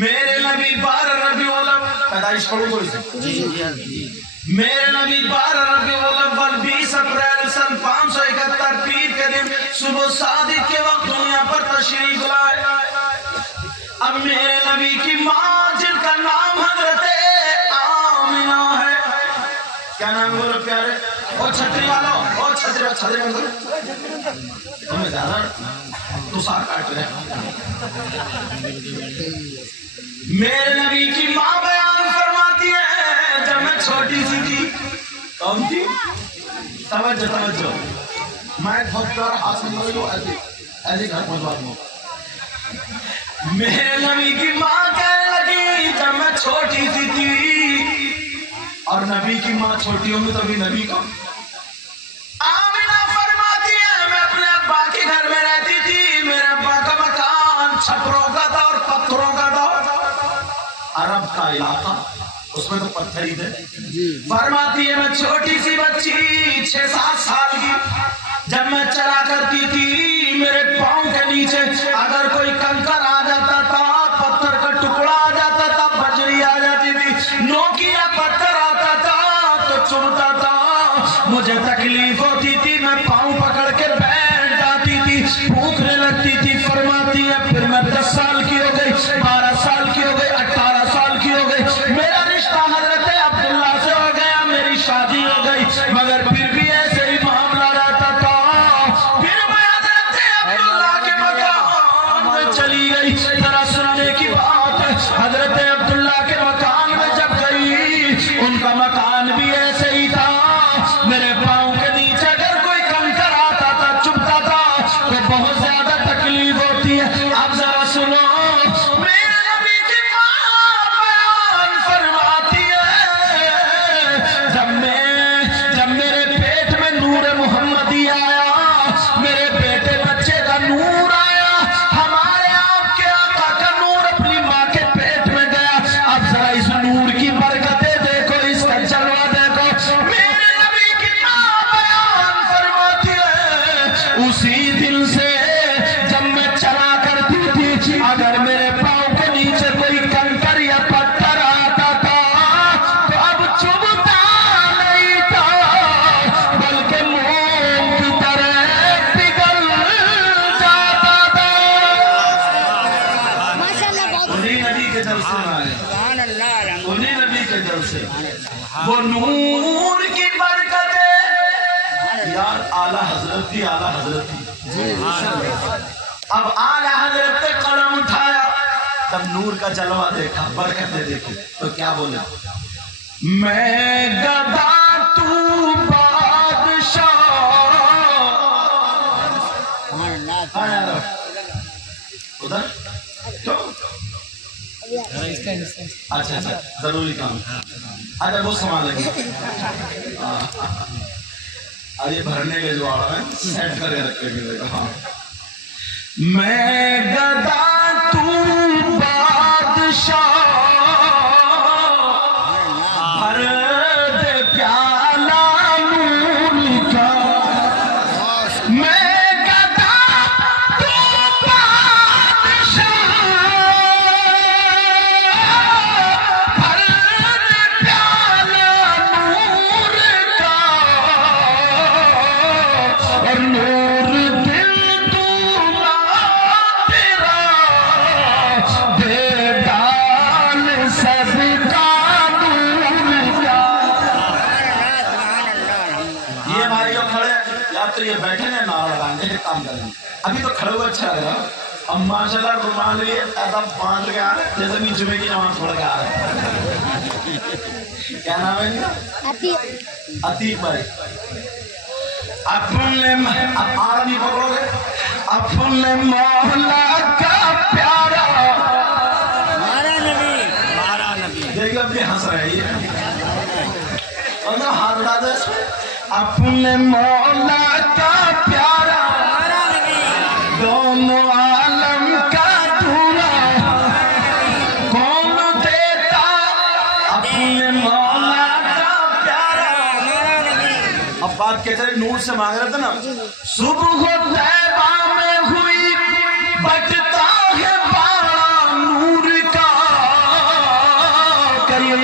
میرے نبی 12 ربیع الاول پیدائش پڑھو کوئی سے میرے نبی 12 ربیع الاول 20 اپریل سن 571 پیر کے دن صبح صادق کے وقت دنیا پر تشریف لائے۔ اب میرے نبی کی ماں جن کا نام حضرت آمنہ ہے، کیا نام بولو پیارے؟ او چھتری والو، او چھتری والو تمہیں زیادہ تو سار کاٹ رہے۔ میرے نبی کی ماں بیان فرماتی ہے جب میں چھوٹی سی تھی، کون تھی؟ توجہ میں بہت پیارا حاصل ہوئی ہوں، ایسے گھر پہنچوا دوں۔ میرے نبی کی ماں کہنے لگی جب میں چھوٹی سی تھی، اور نبی کی ماں چھوٹی ہوں گی تبھی نبی کو آمنہ فرماتی ہے میں اپنے ابا کے گھر میں رہتی تھی، میرے ابا کا مکان چھپروں کا تھا اور پتھروں کا تھا، عرب کا علاقہ اس میں تو پتھر ہی تھے۔ فرماتی ہے میں چھوٹی سی بچی 6-7 سال کی، جب میں چلا کرتی تھی میرے پاؤں کے نیچے اگر کوئی کنکر آ جاتا تھا، پتھر کا ٹکڑا آ جاتا تھا، بجری آ جاتی تھی، نوکیا پتھر آتا تھا تو چنتا تھا، مجھے تکلیف ہوتی تھی، میں پاؤں پکڑ کے بیٹھ جاتی تھی، بھوکنے لگتی تھی۔ فرماتی ہے پھر میں 10 سال کی ہو گئی، 12 سال کی ہو گئی، 18 سال کی ہو گئی، میرا رشتہ حضرت عبداللہ سے ہو گیا، میری شادی ہو گئی، مگر پھر بھی ایسے ہی معاملہ رہتا تھا۔ پھر میں حضرت عبداللہ کے مکان میں چلی گئی۔ ذرا سننے کی بات ہے، حضرت عبداللہ کے مکان میں جب گئی، ان کا مکان بھی ایسے ہی تھا، میرے پاؤں کے نیچے اگر کوئی کنکر آتا تھا، چبھتا تھا تو بہت زیادہ تکلیف ہوتی ہے۔ اب ذرا سنو، میرے نبی کی ماں بیان فرماتی ہے جب میرے پیٹ میں نور محمدی آیا، میرے بیٹے بچے کا نور آیا، ہمارے آپ کے آقا کا نور اپنی ماں کے پیٹ میں گیا۔ اب ذرا اس نور کی برکتیں دیکھو، اس کا جلوہ دیکھو۔ میرے نبی کی ماں بیان فرماتی ہے اسی دن سے جب میں چلا کرتی تھی، اگر میرے پاؤں کے نیچے کوئی کنکر یا پتھر آتا تھا تو اب چبھتا نہیں تھا، بلکہ موم کی طرح پگھل جاتا تھا۔ انہی نبی کے دل سے آئے، انہی نبی کے دل سے وہ نور کی برکت ہے۔ یار اعلیٰ حضرت بھی اعلیٰ حضرت تھی، اب اعلیٰ حضرت نے قلم اٹھایا، تب نور کا جلوہ دیکھا، برکتیں دیکھی تو کیا بولے؟ میں گدا تو بادشاہ، ادھر تو اچھا ضروری کام، اچھا وہ سامان لگے ارے بھرنے کے جو آڑا ہے سیٹ کر کے رکھے گئے۔ ہاں میں گدا تو بادشاہ، بھر دے پیالہ نور کا، میں گدا تو بادشاہ، بھر دے پیالہ نور کا، اور نور دل تو یہ بیٹھے ہیں نعرہ لگائیں گے، کام کریں گے، ابھی تو کھڑے ہوئے اچھا لگا۔ اب ماشاءاللہ رومال لیے ایسا باندھ گیا جیسے بھی جمعے کی نماز پڑھ کے آ رہے ہیں۔ کیا نام ہے ان کا؟ عتیق بھائی۔ اپنے اب آرہ نہیں پکڑو گے، اپنے مولا کا پیارا مارا نبی، دیکھ اب بھی ہنس رہے ہیں، اندر ہاتھ اڑا دے اس میں۔ اپنے مولا کا پیارا دونوں عالم کا دھولا کون دیتا، اپنے مولا کا پیارا۔ اب بات کہتے ہیں نور سے مانگ رہے تھے نا، صبح طیبہ میں ہوئی بٹتا ہے باڑا نور کا،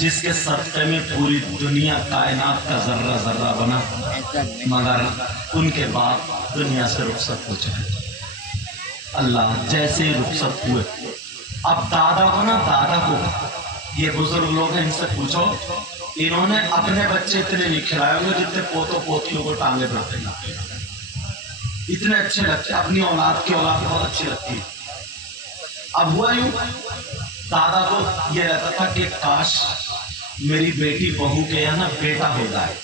جس کے صدقے میں پوری دنیا کائنات کا ذرہ ذرہ بنا، مگر ان کے بعد دنیا سے رخصت ہو چکے۔ اللہ جیسے رخصت ہوئے، اب دادا کو نا، دادا کو یہ بزرگ لوگ ہیں، ان سے پوچھو، انہوں نے اپنے بچے اتنے نہیں کھلائے ہوئے جتنے پوتوں پوتیوں کو ٹانگے پڑتے ہیں، اتنے اچھے لگتے، اپنی اولاد کی اولاد بہت اچھی لگتی ہے۔ اب ہوا یوں، دادا کو یہ رہتا تھا کہ کاش میری بیٹی بہو کے یہاں بیٹا ہو جائے،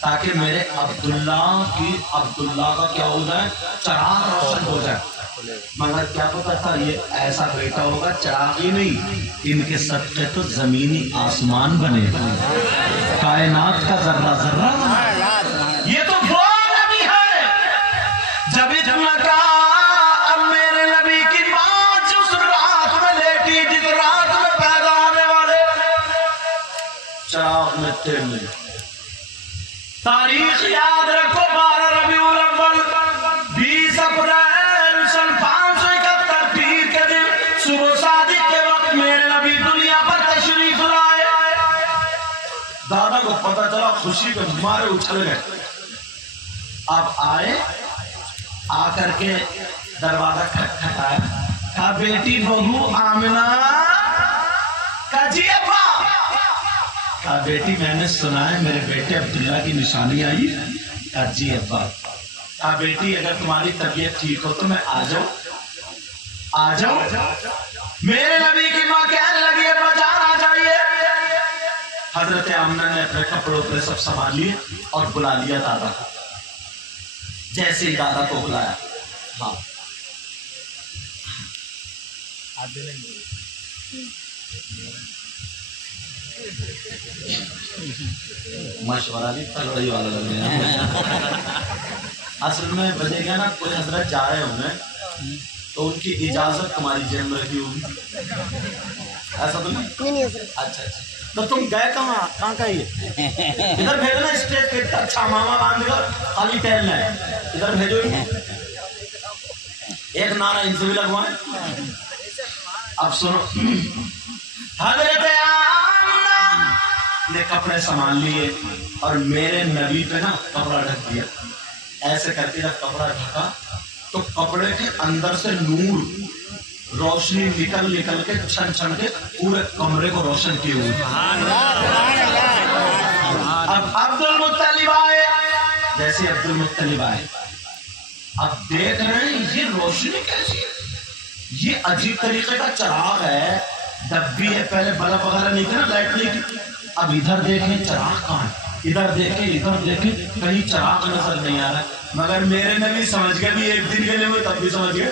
تاکہ میرے عبداللہ کا کیا ہو جائے، چراغ روشن ہو جائے۔ مگر کیا پتا تھا یہ ایسا بیٹا ہوگا چراغ ہی نہیں، ان کے صدقے تو زمینی آسمان بنے گا، کائنات کا ذرہ ذرہ۔ یہ تو وہ نبی ہے جب اتنا کہا، اب میرے نبی کی ماں جس رات میں لیٹی، جس رات میں پیدا ہونے والے چراغ میں تیل نہیں۔ تاریخ یاد رکھو، 12 ربیع الاول 20 اپریل سن 571 پیر کے دن صبح صادق کے وقت میرے نبی دنیا پر تشریف لائے۔ دادا کو پتہ چلا، خوشی کے مارے اچھل گئے۔ اب آئے، آ کر کے دروازہ کھٹکھٹایا، کہا بیٹی بہو آمنہ، کہا جی ابا، کہا بیٹی میں نے سنا ہے میرے بیٹے عبداللہ کی نشانی آئی، کہا جی ابا، کہا بیٹی اگر تمہاری طبیعت ٹھیک ہو تو میں آ جاؤں، آ جاؤں۔ میرے نبی کی ماں کہنے لگی ابا جان آ جائیے۔ حضرت آمنہ نے اپنے کپڑوں پہ سب سنبھال لیے اور بلا لیا دادا کو۔ جیسے ہی دادا کو بلایا، ہاں مشورہ بھی تلوری والا لگ رہا ہے۔ اصل میں بجے گا نا، کوئی حضرت جا رہے ہوں گے تو ان کی اجازت تمہاری جیب میں رکھی ہوگی، ایسا تو نہیں؟ اچھا اچھا، تو تم گئے کہاں کا یہ ادھر بھیجو نا، اسٹیج پہ اچھا ماما باندھ کر خالی ٹہلنا ہے، ادھر بھیجو۔ ایک نعرہ ان سے بھی لگوائیں۔ اب سنو، حضرت آمنہ نے کپڑے سامان لیے اور میرے نبی پہ نا کپڑا ڈھک دیا، ایسے کر کے جب کپڑا ڈھکا تو کپڑے کے اندر سے نور، روشنی نکل کے چھن چھن کے پورے کمرے کو روشن کیے ہوئے۔ اب عبد المطلب آئے، جیسے عبد المطلب آئے، اب دیکھ رہے ہیں یہ روشنی کیسی ہے، یہ عجیب طریقے کا چراغ ہے، ڈبی ہے، پہلے بلب وغیرہ نہیں تھے نا، لائٹ نہیں تھی۔ اب ادھر دیکھیں چراغ کہاں ہے، ادھر دیکھیں کہیں چراغ نظر نہیں آ رہا ہے۔ مگر میرے نبی سمجھ گئے بھی ایک دن کے لیے ہوئے، تب بھی سمجھ گئے۔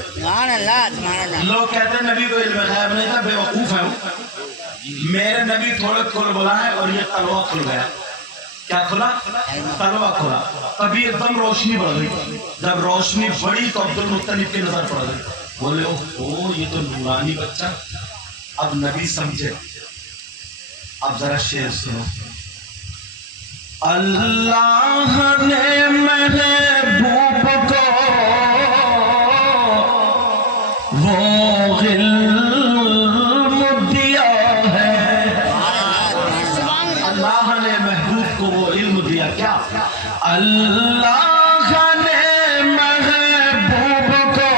لوگ کہتے ہیں نبی کو علم غیب نہیں تھا، بے وقوف ہے وہ۔ میرے نبی تھوڑے کھل بلائے اور یہ تلوہ کھل گیا۔ کیا کھلا؟ تلوہ کھلا۔ تبھی ایک دم روشنی بڑھ گئی۔ جب روشنی بڑھی تو عبد المطلب کی نظر پڑ گئی، بولے اوہ یہ تو نورانی بچہ۔ اب نبی سمجھے، اب ذرا شعر سنو۔ اللہ نے محبوب کو وہ علم دیا ہے، اللہ نے محبوب کو وہ علم دیا۔ کیا؟ اللہ نے محبوب کو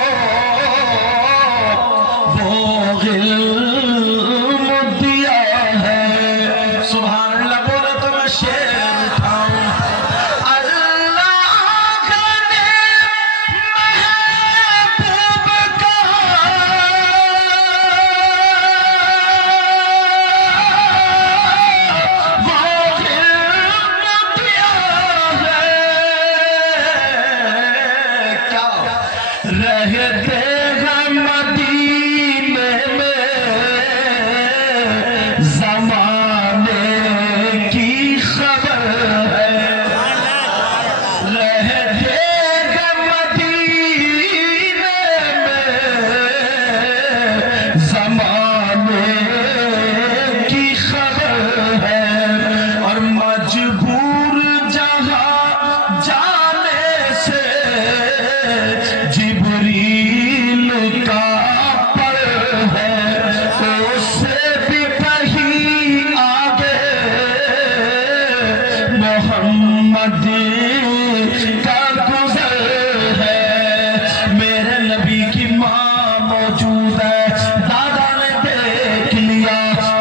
وہ علم دیا ہے۔ سبحان اللہ بولے تو میں شعر مدین کا گزر ہے، میرے نبی کی ماں موجود ہے، دادا نے دیکھ لیا،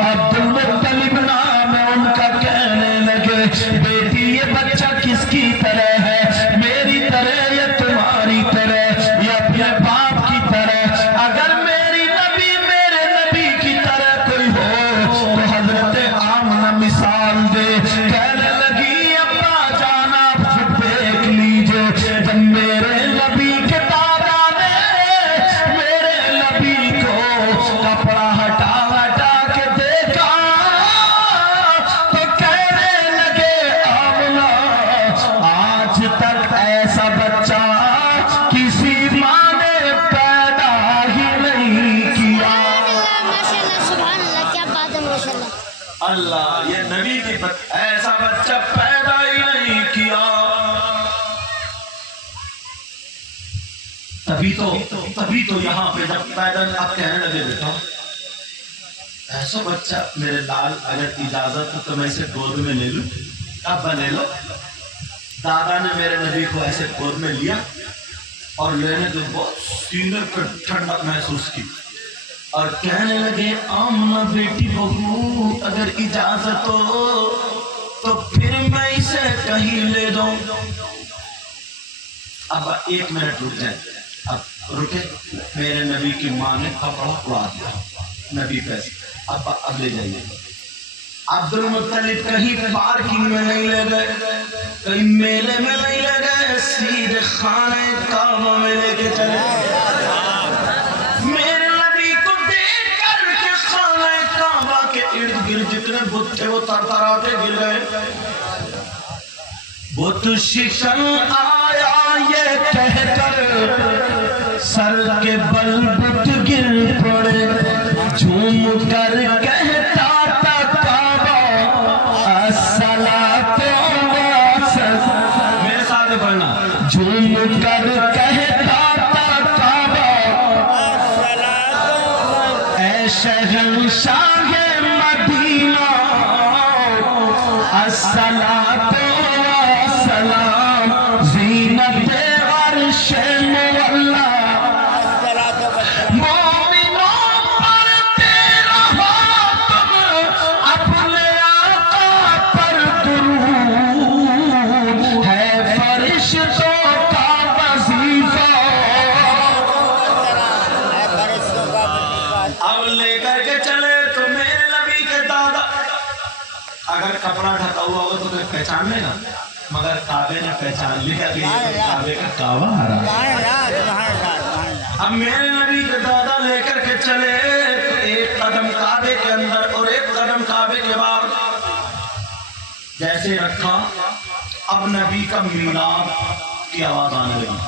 عبد المطلب نام ہے ان کا، کہنے لگے بیٹی یہ بچہ کس کی طرح ہے؟ میری طرح یا تمہاری طرح یا اپنے باپ کی طرح؟ اگر میری نبی میرے نبی کی طرح کوئی ہو تو حضرت آمنہ مثال دے۔ کہنے لگی ابا جان آپ دیکھ لیجئے، جب میرے نبی کے دادا نے میرے نبی کو کپڑا ہٹا ہٹا کے دیکھا تو کہنے لگے آمنہ آج تک ایسا بچہ کسی ماں نے پیدا ہی نہیں کیا۔ اللہ یہ نبی کی ایسا بچہ پیدا ہی نہیں کیا۔ تبھی تو یہاں پہ جب پیدا آپ کہنے لگے بیٹا ایسا بچہ میرے لال اگر اجازت تو میں اسے گود میں لے لوں، اب لے لو۔ دادا نے میرے نبی کو ایسے گود میں لیا اور لینے کے بعد سینے پر ٹھنڈک محسوس کی اور کہنے لگے آمنہ بیٹی بہو اگر اجازت ہو تو پھر میں اسے کہیں لے جاؤں۔ اب 1 منٹ رک جائے، اب رکے، میرے نبی کی ماں نے کپڑا اڑا دیا نبی پہ، اب لے جائیے۔ عبد المطلب کہیں پارکنگ میں نہیں لے گئے، کہیں میلے میں نہیں لے گئے، سیدھے خانہ کعبہ میں لے کے چلے۔ میرے نبی کو دیکھ کر کے خانہ کعبہ کے ارد گرد جتنے بت تھے وہ تر کے گر گئے۔ بت شکن آیا یہ کہہ کر سر کے بل بت گر پڑے، جھوم کر کہتا تھا کعبہ الصلاۃ والسلام، میرے ساتھ پڑھنا، جھوم کر کہتا تھا کعبہ اے شہنشاہ مدینہ الصلاۃ والسلام زینت عرش مولا، اگر کپڑا ڈھکا ہوا ہوگا تو کوئی پہچان لے گا، مگر کعبے نے پہچان لیا کہ یہ کعبے کا کعبہ آ رہا ہے۔ اب میرے نبی کے دادا لے کر کے چلے تو 1 قدم کعبے کے اندر اور 1 قدم کعبے کے باہر جیسے رکھا، اب نبی کا میلاد کی آواز آنے لگی،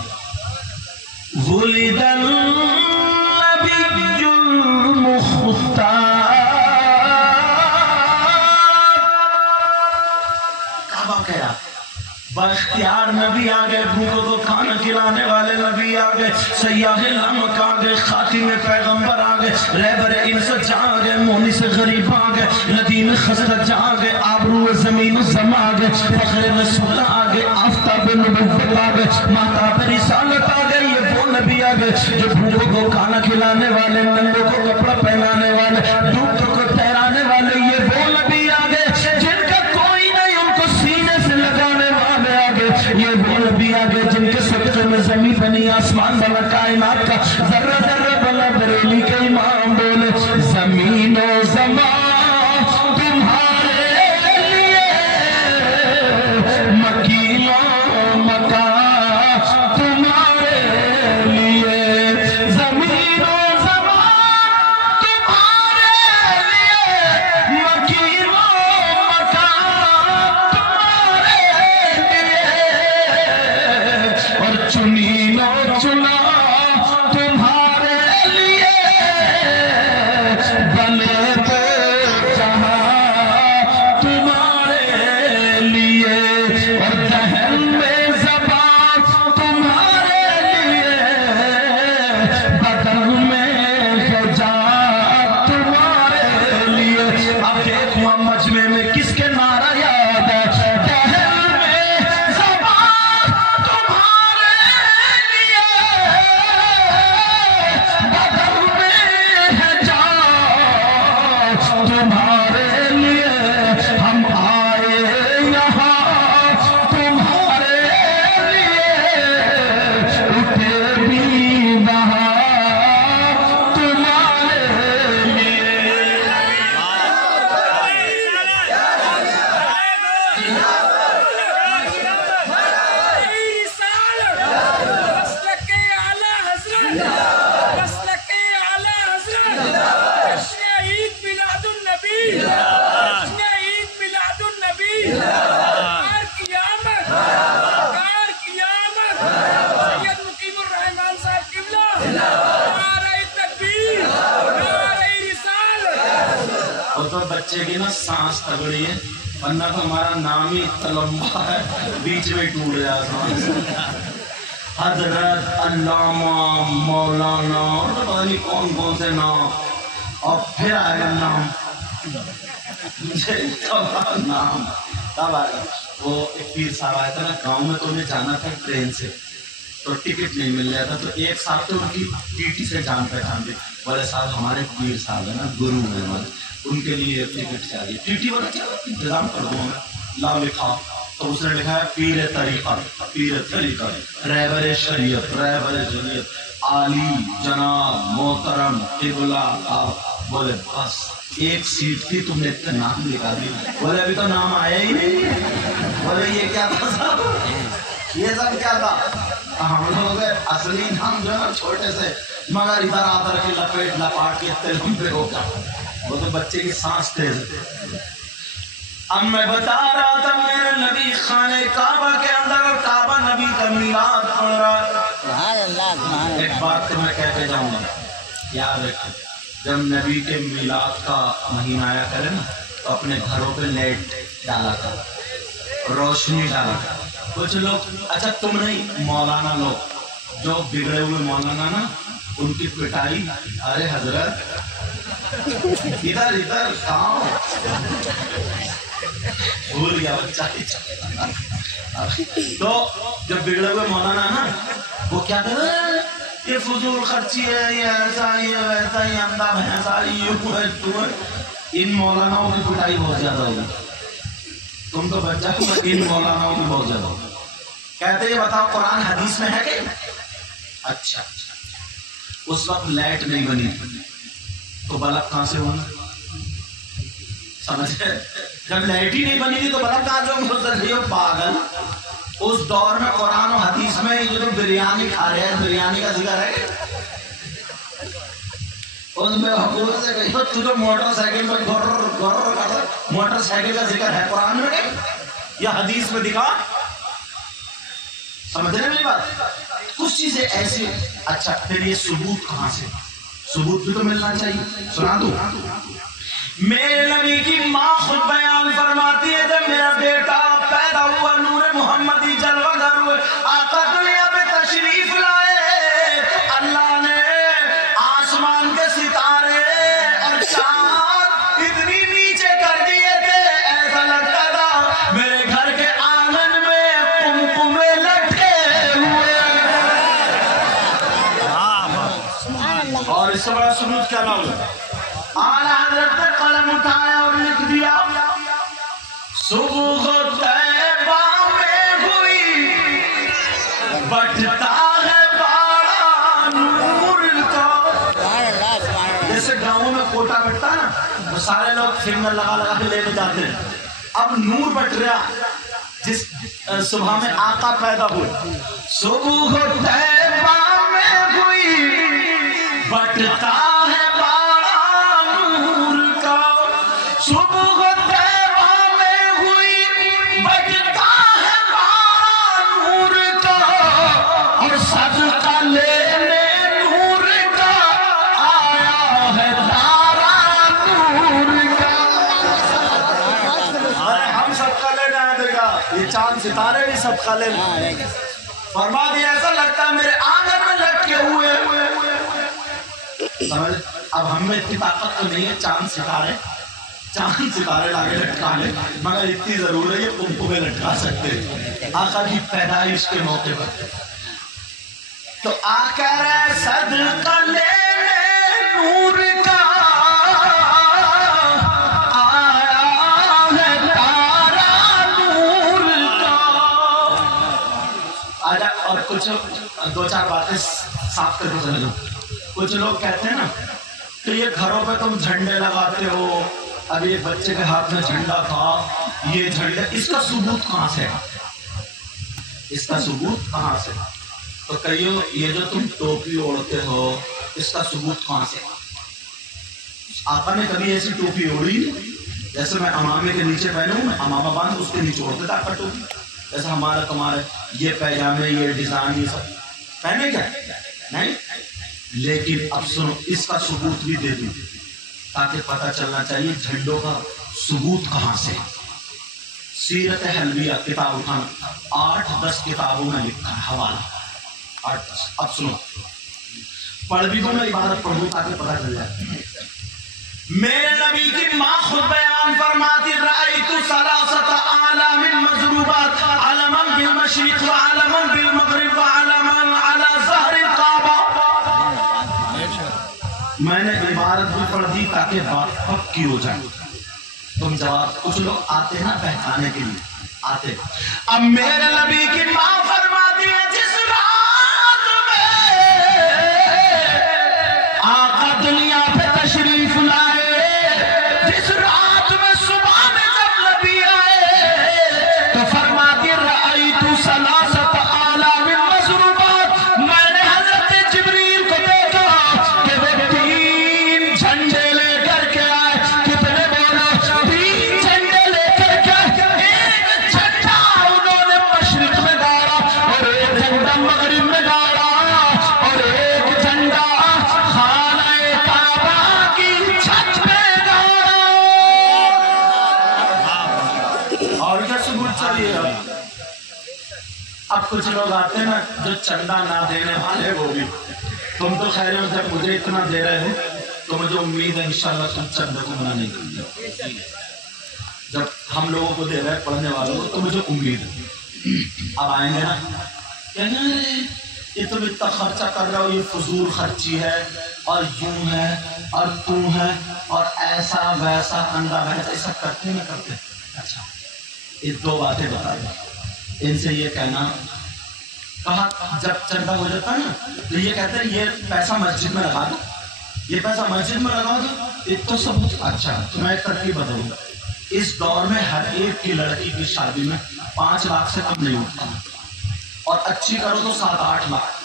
ولد النبی المختار، باختیار نبی آگے، بھوکوں کو کھانا کھلانے والے نبی آگے، سیاح لمک آگے، خاتم پیغمبر آگے، رہبر انس آگے، مونس غریب آگے، ندیم خسرت آگے، آبرو زمین و زم آگے، فخر رسول آگے، آفتاب نبوت آگے، مہتاب رسالت آگے۔ یہ وہ نبی آگے جو بھوکوں کو کھانا کھلانے والے، ننگوں کو کپڑا پہنانے والے، ڈوبتوں کو تیرانے والے، یہ وہ نبی آگے جن کا کوئی نہیں ان کو سینے سے لگانے والے آگے، یہ وہ نبی آگے جن کے صدقے میں زمین بنی، آسمان بنا، کائنات کا ذرہ ذرہ بنا، بریلی کے امام بولے زمین و زمان تمہارے لیے، مکین و مکان تمہارے لیے، زمین و زمان تمہارے لیے، مکین و مکان تمہارے لیے، اور چنین و چنا تمہارے بچے کی نا سانس تگڑی ہے، ورنہ تو ہمارا نام ہی اتنا لمبا ہے بیچ میں ٹوٹ جائے سانس. حضرت علامہ مولانا اور پتہ نہیں کون کون سے نام، اور پھر آئے گا نام نام تب آئے گا. وہ ایک پیر صاحب آیا تھا نا گاؤں میں، تو انہیں جانا تھا ٹرین سے، تو ٹکٹ نہیں مل رہا تھا، تو ایک صاحب تو ان کی ٹی ٹی سے جان پہچان دی، بولے صاحب ہمارے پیر صاحب ہیں نا، گرو ہیں ہمارے، ان کے لیے ٹکٹ چاہیے. ٹی ٹی والا کیا انتظام کر دوں میں، لا لکھا تو اس نے لکھا ہے پیر طریقت، پیر طریقت، رہبر شریعت، رہبر شریعت، عالی جناب محترم قبلہ آپ. بولے بس ایک سیٹ تھی، تم نے اتنے نام لکھا دی. بولے ابھی تو نام آیا ہی نہیں. بولے یہ کیا تھا صاحب، یہ سب کیا تھا؟ ہم لوگ اصلی نام جو ہے نا چھوٹے سے، مگر ادھر آدھر کے لپیٹ لپاٹ کے اتنے لمبے ہو گئے. وہ تو بچے کی سانس تیز. اب میں بتا رہا تھا میرے نبی خانے کعبہ کے اندر، اور کعبہ نبی کا میلاد پڑ رہا ہے. ایک بات تو میں کہہ کے جاؤں گا، یاد رکھیں، جب نبی کے میلاد کا مہینہ آیا کرے نا تو اپنے گھروں پہ لائٹ ڈالا تھا، روشنی ڈالا تھا. کچھ لوگ، اچھا تم نہیں، مولانا لوگ جو بگڑے ہوئے مولانا نا، ان کی پٹائی، ارے حضرت ادھر ادھر کہاں بھول گیا بچہ. تو جب بگڑے ہوئے مولانا نا، وہ کیا کہتے ہیں، یہ فضول خرچی ہے، یہ ایسا یہ ویسا، یہ اندھا بھینسا، یہ ہے تو ہے. ان مولاناؤں کی پٹائی بہت زیادہ ہوگی. تم تو بچہ ان مولاناؤں کی بہت زیادہ ہوگی. کہتے یہ بتاؤ قرآن حدیث میں ہے کہ؟ اچھا اس وقت لائٹ نہیں بنی تو بلب کہاں سے ہونا؟ سمجھے؟ جب لائٹ ہی نہیں بنی تھی تو بلب کہاں سے ہو؟ پاگل. اس دور میں قرآن و حدیث میں یہ جو بریانی کھا رہے ہیں، بریانی کا ذکر ہے. اس میں حقوق سے کہی تو جو موٹر سائیکل میں موٹر سائیکل کا ذکر ہے قرآن میں یا حدیث میں دکھا؟ سمجھنے میری بات؟ کچھ چیزیں ایسی. اچھا پھر یہ ثبوت کہاں سے؟ ثبوت بھی تو ملنا چاہیے. سنا دوں، میرے نبی کی ماں خود بیان فرماتی ہے جب میرا بیٹا پیدا ہوا، نور محمدی جلوہ گر ہوئے، آقا دنیا پہ تشریف لائے، اللہ نے آسمان کے ستارے اور چاند اتنی نیچے کر دیے کہ ایسا لگتا تھا میرے گھر کے آنگن میں کمکمے لٹکے ہوئے. اور اس سے بڑا ثبوت کیا نام ہے؟ آن حضرت نے قلم اٹھایا اور لکھ دیا، صبح طیبہ میں ہوئی بٹتا ہے بارہ نور کا. جیسے گاؤں میں کوٹا بٹتا ہے نا، تو سارے لوگ فنگر لگا لگا کے لے کے جاتے ہیں. اب نور بٹ رہا جس صبح میں آقا پیدا ہوئے. صبح طیبہ میں ہوئی بٹتا ہے صبح طیبہ میں ہوئی بجتا ہے بارہ نور کا، اور صدقہ لینے نور کا آیا ہے تارا نور کا. ارے ہم صدقہ لینے آئے دے گا، یہ چاند ستارے بھی صدقہ لینے. فرما دیا ایسا لگتا ہے میرے آنگن میں لٹکے ہوئے. اب ہم میں اتنی طاقت تو نہیں ہے چاند ستارے لاگے لٹکا لے، مگر اتنی ضرور ہے یہ کمکمے لٹکا سکتے ہیں آقا کی پیدائش کے موقع پر. تو آقا رے صدقہ لینے نور کا آیا ہے تارا نور کا. آجا اور کچھ دو چار باتیں صاف کر کے چلے جاؤ. کچھ لوگ کہتے ہیں نا کہ یہ گھروں پہ تم جھنڈے لگاتے ہو، ابھی ایک بچے کے ہاتھ میں جھنڈا تھا، یہ جھنڈا، اس کا ثبوت کہاں سے؟ اس کا ثبوت کہاں سے؟ تو کہیو یہ جو تم ٹوپی اوڑھتے ہو اس کا ثبوت کہاں سے؟ آقا نے کبھی ایسی ٹوپی اوڑھی نہیں؟ جیسے میں امامے کے نیچے پہنوں، میں امامہ باندھ اس کے نیچے اوڑھتے تھا ٹوپی، جیسے ہمارا تمہارے یہ پیجامے، یہ ڈیزائن، یہ سب پہنے کیا نہیں. لیکن اب سنو، اس کا ثبوت بھی دے دوں. تاکہ پتہ چلنا چاہیے جھنڈوں کا ثبوت کہاں سے. سیرت حلبیہ کتاب اٹھانا 8-10 کتابوں میں لکھا ہے حوالہ 8-10. اب سنو پڑھ بھی دوں میں عبارت پڑھوں تاکہ پتہ چل جائے. میرے نبی کی ماں خود بیان فرماتی رأیت ثلاثت اعلام مضروبات علما بالمشرق وعلما بالمغرب وعلما على ظہر الکعبہ. میں نے عبارت بھی پڑھ دی تاکہ بات پکی ہو جائے. تم جواب کچھ لوگ آتے ہیں نا بہکانے کے لیے آتے. اب میرے نبی کی ماں فرماتی ہے جس رات میں آقا دنیا پہ تشریف لائے، جس رات میں صبح میں جب نبی آئے تو فرماتی رأیت ثلاثت اعلام مضروبات. میں نے حضرت جبریل کو دیکھا کہ وہ 3 جھنڈے لے کر کے آئے. کتنے بولو؟ 3 جھنڈے لے کر کے. ایک جھنڈا انہوں نے مشرق میں گاڑا اور ایک جھنڈا مغرب میں گاڑا اور ایک جھنڈا خانہ کعبہ کی چھت پہ گاڑا. اور کیا ثبوت چاہیے؟ اب کچھ لوگ آتے ہیں نا جو چندہ نہ دینے والے وہ بھی. تم تو خیر جب مجھے اتنا دے رہے ہو تو مجھے امید ہے انشاءاللہ تم چندہ کو منع نہیں کرتے ہو. جب ہم لوگوں کو دے رہے ہیں پڑھنے والوں کو تو مجھے امید ہے. اب آئیں گے نا کہنا یہ تم اتنا خرچہ کر رہے ہو، یہ فضول خرچی ہے اور یوں ہے اور تو ہے اور ایسا ویسا اندھا ویسا ایسا کرتے نہ کرتے. اچھا یہ 2 باتیں بتا دیں. ان سے یہ کہنا کہا جب چندہ ہو جاتا ہے نا تو یہ کہتے ہیں یہ پیسہ مسجد میں لگا دو، یہ پیسہ مسجد میں لگا دو. ایک تو سب اچھا تو میں ایک ترکیب بتاؤں گا. اس دور میں ہر ایک کی لڑکی کی شادی میں 5 لاکھ سے کم نہیں اٹھتا اور اچھی کرو تو 7-8 لاکھ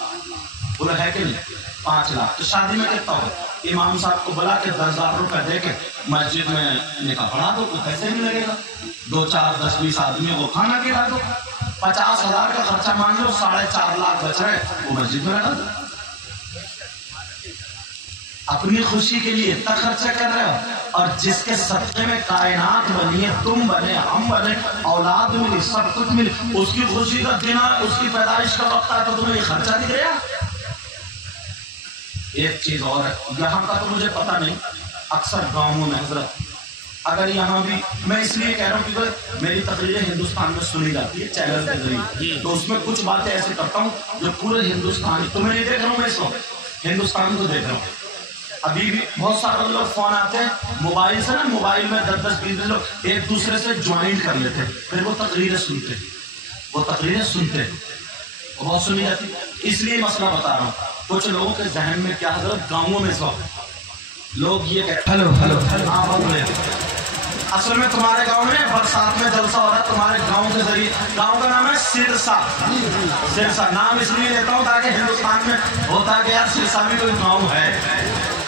بولو ہے کہ نہیں. 5 لاکھ تو شادی میں کتنا ہو؟ امام صاحب کو بلا کے 10,000 روپے دے کے مسجد میں نکاح پڑھا دو، کوئی پیسے نہیں لگے گا. 2-4-10-20 آدمیوں کو کھانا کھلا دو. 50,000 کا خرچہ مان لو، 4.5 لاکھ بچ رہے وہ مسجد میں لگا دو. اپنی خوشی کے لیے اتنا خرچہ کر رہے ہو اور جس کے صدقے میں کائنات بنی ہے، تم بنے، ہم بنے، اولاد ملی، سب کچھ ملی، اس کی خوشی کا دن ہے، اس کی پیدائش کا وقت ہے تو تمہیں یہ خرچہ دکھ رہا. ایک چیز اور ہے یہاں کا تو مجھے پتہ نہیں، اکثر گاؤں میں حضرت اگر یہاں بھی میں اس لیے کہہ رہا ہوں کیونکہ میری تقریریں ہندوستان میں سنی جاتی ہے چینل کے ذریعے، تو اس میں کچھ باتیں ایسے کرتا ہوں جو پورے ہندوستان، تمہیں نہیں دیکھ رہا ہوں میں اس وقت، ہندوستان کو دیکھ رہا ہوں. ابھی بھی بہت سارے لوگ فون آتے ہیں موبائل سے نا، موبائل میں 10-20 لوگ ایک دوسرے سے جوائنٹ کر لیتے پھر وہ تقریریں سنتے بہت سنی جاتی. اس لیے مسئلہ بتا رہا ہوں. کچھ لوگوں کے ذہن میں کیا حضرت گاؤں میں اس وقت لوگ یہ کہتے ہیں اصل میں تمہارے گاؤں میں برسات میں جلسہ ہو رہا ہے تمہارے گاؤں کے ذریعے. گاؤں کا نام ہے سرسا. نام اس لیے لیتا ہوں تاکہ ہندوستان میں ہوتا ہے کہ یار سرسا بھی کوئی گاؤں ہے.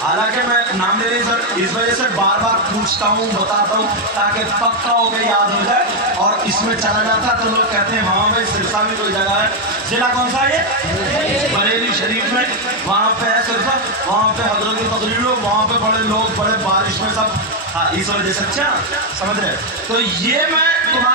حالانکہ میں نام لے رہی سر اس وجہ سے بار بار پوچھتا ہوں، بتاتا ہوں تاکہ پکا ہو کے یاد ہو جائے. اور اس میں چلا جاتا تو لوگ کہتے ہیں وہاں پہ سرسا بھی کوئی جگہ ہے. ضلع کون سا ہے؟ بریلی شریف میں. وہاں پہ ہے سرسا، وہاں پہ حضرت کی تقریر لوگ، وہاں پہ بڑے لوگ بڑے بارش میں سب. ہاں اس وجہ سے اچھا سمجھ رہے. تو یہ میں تمہارا